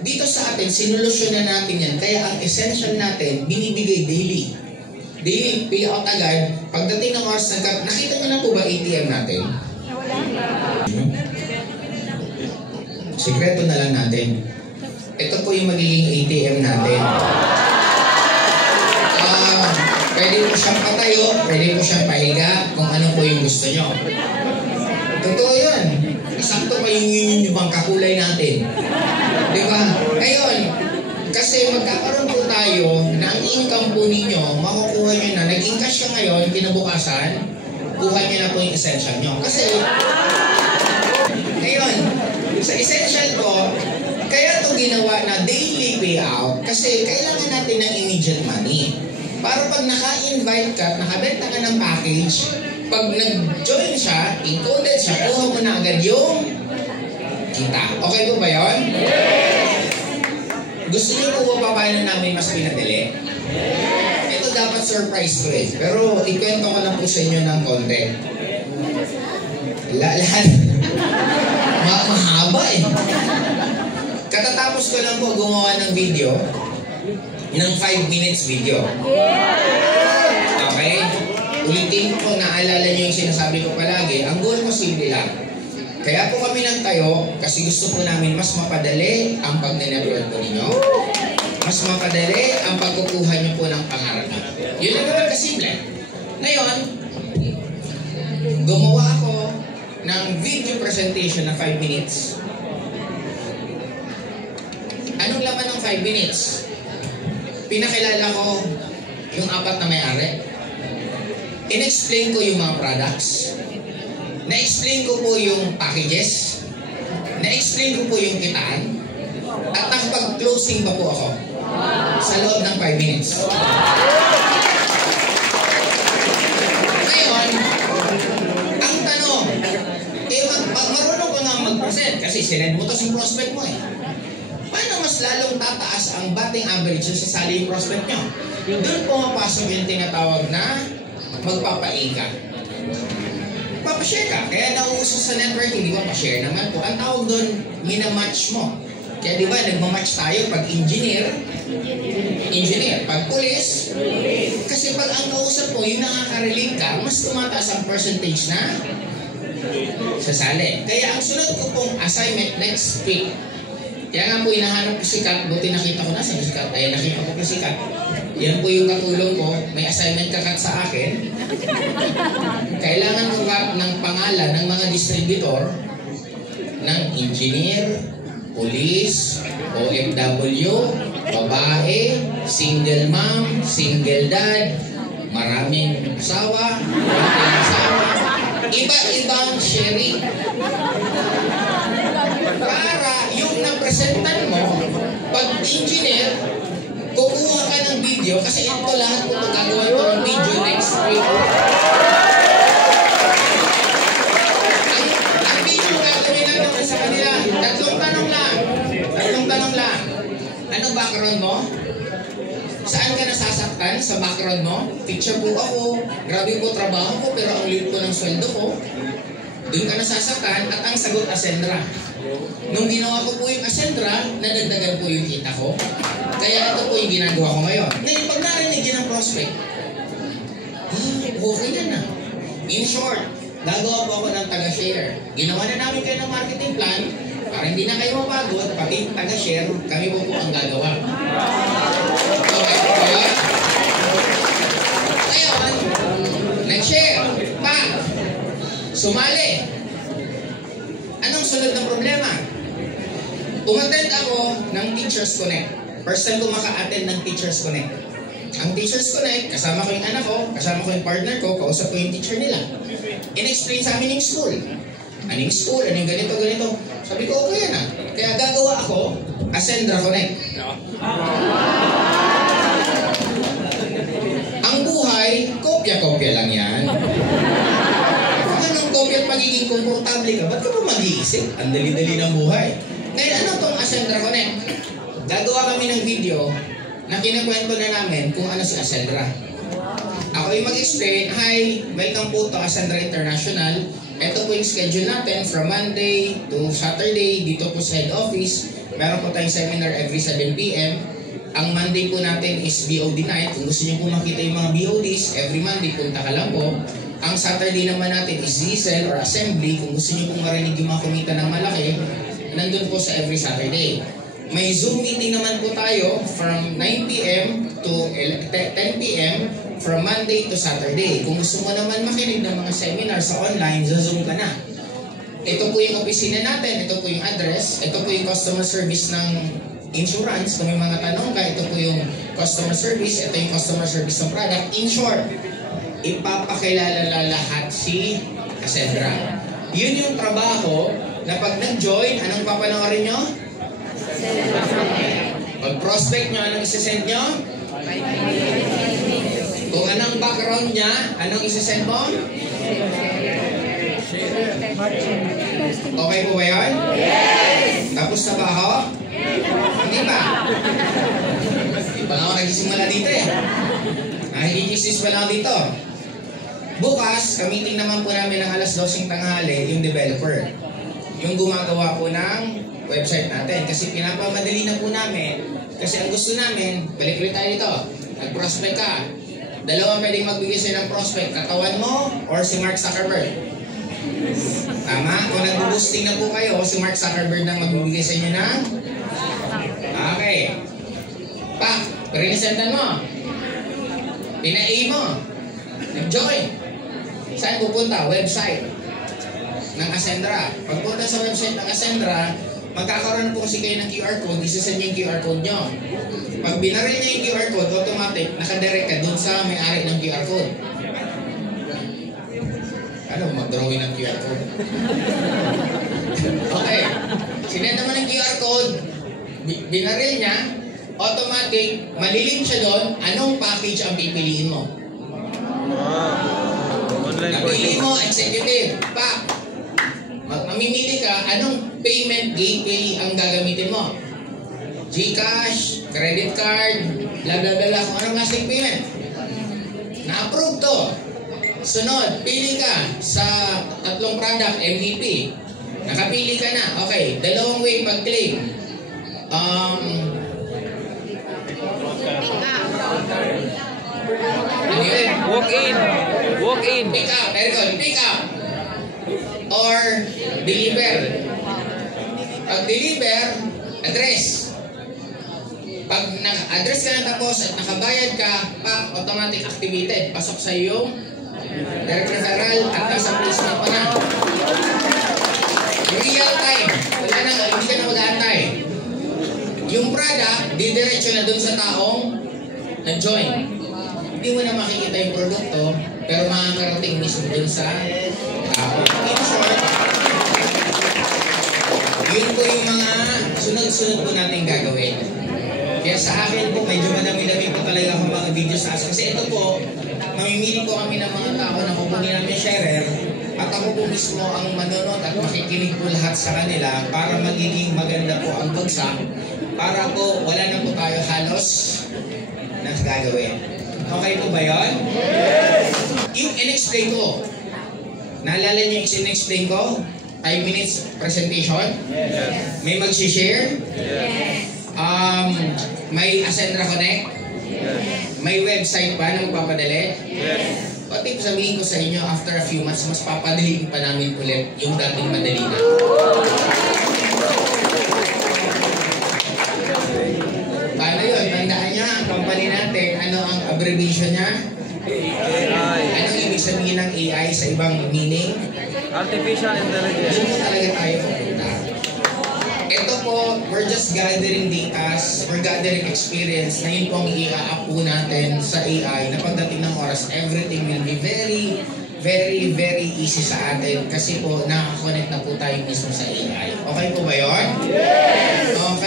dito sa atin, sinulusyonan natin yan. Kaya ang essential natin, binibigay daily. Daily payout agad. Pagdating ng oras, nakita nyo na po ba ATM natin? Sikreto na lang natin. Ito po yung magiging ATM natin. Pwede po siyang patayo, pwede po siyang pahiga, kung ano po yung gusto nyo. Totoo yun. Sakto pa yung ibang kakulay natin. Di ba? Ngayon, kasi magkakaroon po tayo na ang income po ninyo, makukuha nyo na, naging cash ka ngayon, kinabukasan, kuha nyo na po yung essential nyo. Kasi, ngayon, sa essential ko, kaya ito ginawa na daily payout, kasi kailangan natin ng immediate money. Para pag naka-invite ka, nakabenta ka ng package, pag nag-join siya, encoded siya, kuha mo na agad yung kita. Okay po ba yun? Yes! Gusto niyo po ba paano namin mas pinadali? Yes! Ito dapat surprise ko eh. Pero ikwento ko lang po sa inyo ng konti. Lahat. Mahaba eh. Katatapos ko lang po gumawa ng video, ng 5 minutes video. Okay? Ulitin ko, naalala nyo yung sinasabi ko palagi, ang goal ko simple lang. Kaya po kami nagtayo, kasi gusto po namin mas mapadali ang pag-network po ninyo. Mas mapadali ang pagkukuha nyo po ng pangarap nyo. Yun lang naman kasimple. Ngayon, gumawa ako ng video presentation na 5 minutes. Anong laman ng 5 minutes? Pinakilala ko yung 4 na may-ari. In-explain ko yung mga products. Na-explain ko po yung packages. Na-explain ko po yung kitaan. At nakapag-closing pa po ako sa loob ng 5 minutes. Ngayon, ang tanong, marunong ka nga mag-present kasi sinend mo to sa prospect mo eh. Paano mas lalong tataas ang batting average sa sali yung prospect nyo? Doon pumapasok yung tinatawag na magpapa-ika. Papashare ka. Kaya nauuso sa networking, di ba? Pa-share naman po. Ang tawag doon, minamatch mo. Kaya di ba, nagmamatch tayo pag engineer. Pag police. Kasi pag ang nausap mo, yung nakaka-relate ka, mas tumataas ang percentage na sasali. Kaya ang sunod ko pong assignment next week, kaya nga po hinahanap ko si Kat, buti nakita ko na sa si Kat. Ay, nakita ko si Kat. Yan po yung katulong ko. May assignment ka Kat sa akin. Kailangan mo Kat ng pangalan ng mga distributor ng engineer, police, OFW, babae, single mom, single dad, maraming asawa, iba-ibang sharing. Para yung napresentan mo, pag engineer, kukuha ka ng video, kasi ito lahat ko magagawa ko ng video next week. Ang video gagawin natin sa kanila, tatlong tanong lang. Anong background mo? Saan ka nasasaktan sa background mo? Teacher po ako, grabe po trabaho ko, pero ang liit ko ng sweldo ko. Doon ka nasasaktan at ang sagot Ascendra. Nung ginawa ko po yung Ascendra, nadagdagan po yung kita ko. Kaya ito po yung ginagawa ko ngayon. Ngayon, pag narinig yun ang prospect, okay yan na. In short, gagawa po ako ng taga-share. Ginawa na namin kayo ng marketing plan para hindi na kayo mapagod, pati taga-share, kami po ang gagawa. Okay po ba? Ngayon, nag-share. Sumali. Anong sunod ng problema? Umattend ako ng Teachers Connect. First time ko maka-attend ng Teachers Connect. Ang Teachers Connect, kasama ko yung anak ko, kasama ko yung partner ko, kausap ko yung teacher nila. In-explain sa amin yung school. Anong school, anong ganito. Sabi ko, okay na. Kaya gagawa ako, Ascendra Connect. Ang buhay, kopya-kopya lang yan. At magiging komportable ka, ba't ka pa mag-iisip? Ang dali-dali ng buhay. Ngayon, ano itong Ascendra Connect? Gagawa kami ng video na kinakwento na namin kung ano si Ascendra. Ako yung mag-explain, hi, welcome po to Ascendra International. Ito po yung schedule natin from Monday to Saturday dito po sa head office. Meron po tayong seminar every 7 p.m. Ang Monday po natin is BOD night. Kung gusto niyo po makita yung mga BODs, every Monday punta ka lang po. Ang Saturday naman natin is Diesel or Assembly. Kung gusto niyo pong marinig yung mga kumita ng malaki, nandun po sa every Saturday. May Zoom meeting naman po tayo from 9 p.m. to 10 p.m. from Monday to Saturday. Kung gusto mo naman makinig ng mga seminar sa online, Zoom ka na. Ito po yung opisina natin, ito po yung address, ito po yung customer service ng insurance. Kung may mga tanong ka, ito po yung customer service, ito yung customer service ng product. In short, ipapakilala lahat si Cassandra. Yun yung trabaho na pag nag-join, anong papanoorin nyo? Pag prospect nyo, anong isasend nyo? Kung anong background niya, anong isasend mo? Okay po ba yun? Yes! Tapos na ba ako? Hindi ba? Hindi pa nga ako nagsisimula dito eh. Nakikisis pa lang dito. Bukas, kamiting naman po namin ng alas 12 tanghali yung developer. Yung gumagawa po ng website natin. Kasi pinapamadali na po namin. Kasi ang gusto namin, balik ulit tayo dito. Nag-prospect ka. Dalawa pwedeng magbigay sa'yo ng prospect. Katawan mo or si Mark Zuckerberg. Tama? Kung nag-boosting na po kayo, si Mark Zuckerberg na magbibigay sa inyo ng... Okay. Pak, pinisentan mo. Pina-A mo. Nag-join. Saan pupunta? Website ng Cassandra. Pagpunta sa website ng Cassandra, magkakaroon po kasi kayo ng QR code, isasend niyo yung QR code nyo. Pag binaril niya yung QR code, automatic, nakadirect ka doon sa may-ari ng QR code. Ano, mag-drawing ng QR code? Okay. Sinend naman ng QR code, binaril niya, automatic, malilink siya doon, anong package ang pipiliin mo? Napili mo, executive, pa. Mamimili ka, anong payment gateway ang gagamitin mo? GCash, credit card, bla bla bla, kung anong klaseng payment. Na-approve to. Sunod, pili ka sa tatlong product, MVP. Nakapili ka na. Okay, dalawang way pag-claim. Walk-in. Walk-in. Pick up. Very good. Pick up. Or deliver. Pag deliver, address. Pag address ka na tapos at nakabayad ka, automatic activated. Pasok sa iyong direct referral at nasa placement pa na. Real time. Wala na, hindi ka na mag-aantay. Yung product, didiretso na dun sa taong nag-join. Hindi mo na makikita yung produkto, pero makakarating mismo dun sa tao. In short, yun po yung mga sunod-sunod po natin gagawin. Kaya sa akin po, medyo madami-dami po talaga akong mga videos sa akin. Kasi ito po, mamimili po kami ng mga tao na kukunin namin sharer at ako po mismo ang manonood at makikinig po lahat sa kanila para magiging maganda po ang bagsak para po wala na po tayo halos na gagawin. Okay po ba yun? Yes! Yung in-explain ko, naalala niyo yung in-explain ko? 5 minutes presentation? Yes. May mag-share? Yes. May Cassandra Connect? Yes. May website ba na magpapadali? Yes. Pati po sabihin ko sa inyo, after a few months, mas papadaliin pa namin ulit yung dating madali na. Paano yun? Tandaan niya, ang company natin, ano ang abbreviation niya? AI. Anong ibig sabihin ng AI sa ibang meaning? Artificial Intelligence. Doon mo talaga tayo pupunta. Ito po, we're just gathering data, we're gathering experience na yun po ang i-a-up po natin sa AI na pagdating ng oras, everything will be very, very, very easy sa atin kasi po nakakonect na po tayo mismo sa AI. Okay po ba yun? Yes! Okay.